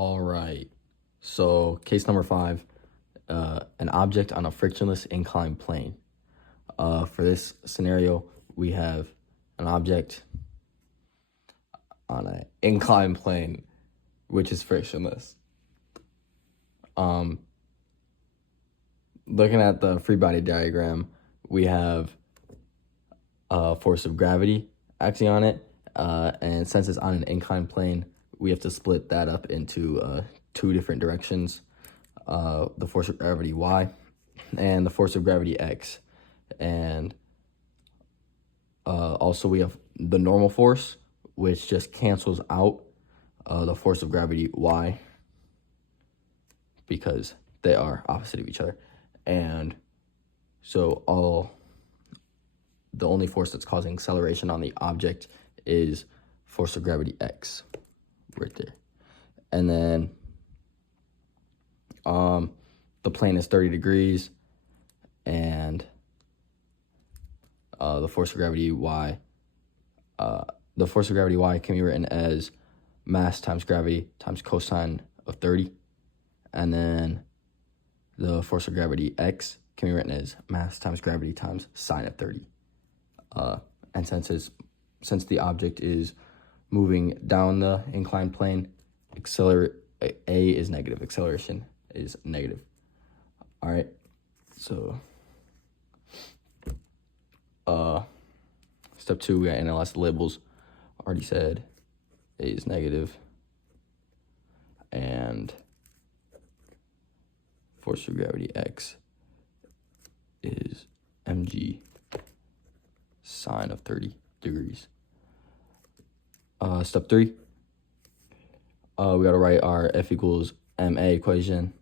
All right. So case number 5, an object on a frictionless inclined plane. For this scenario, we have an object on an inclined plane, which is frictionless. Looking at the free body diagram, we have a force of gravity acting on it, and since it's on an inclined plane, we have to split that up into 2 different directions, the force of gravity y and the force of gravity x. And also we have the normal force, which just cancels out the force of gravity y because they are opposite of each other. And so the only force that's causing acceleration on the object is force of gravity x right there. And then the plane is 30 degrees, and the force of gravity y can be written as mass times gravity times cosine of 30, and then the force of gravity x can be written as mass times gravity times sine of 30. And since the object is moving down the inclined plane, A is negative, acceleration is negative. All right, so step 2, we gotta analyze the labels. Already said A is negative, and force of gravity x is mg sine of 30 degrees. Step 3, we gotta write our F equals ma equation.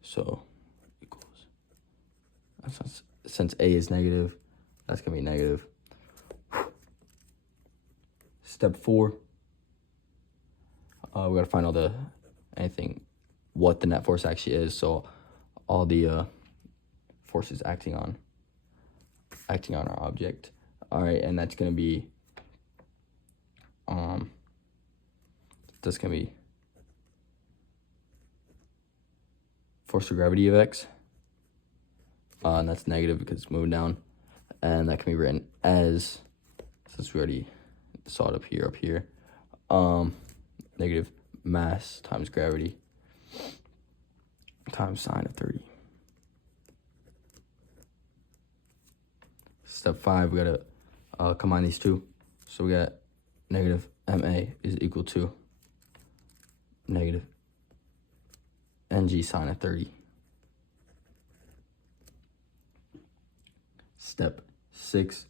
So equals, since A is negative, that's gonna be negative. Step 4, we gotta find what the net force actually is. So all the forces acting on our object. All right, and that's gonna be force of gravity of x, and that's negative because it's moving down, and that can be written as, since we already saw it up here, negative mass times gravity times sine of 30. Step 5, we gotta combine these two. So we got negative ma is equal to negative ng sine of 30. Step 6,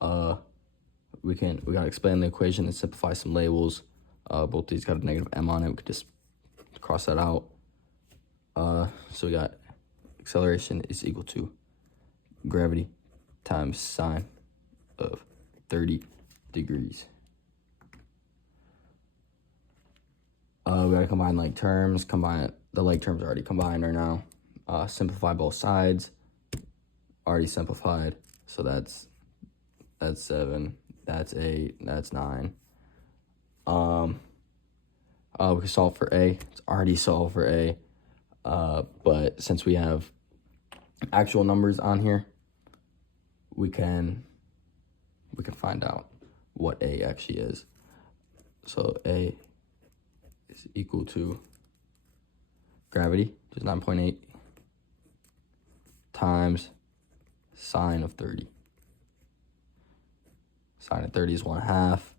we gotta expand the equation and simplify some labels. Both these got a negative m on it. We could just cross that out. So we got acceleration is equal to gravity times sine of 30 degrees. We gotta combine like terms. The like terms are already combined right now. Simplify both sides. Already simplified. So that's 7. That's 8. That's 9. We can solve for A. It's already solved for A. But since we have actual numbers on here, we can find out what A actually is. So A is equal to gravity, which is 9.8, times sine of 30. Sine of 30 is 1/2,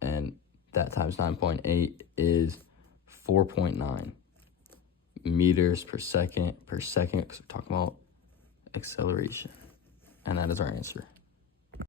and that times 9.8 is 4.9 meters per second, because we're talking about acceleration. And that is our answer.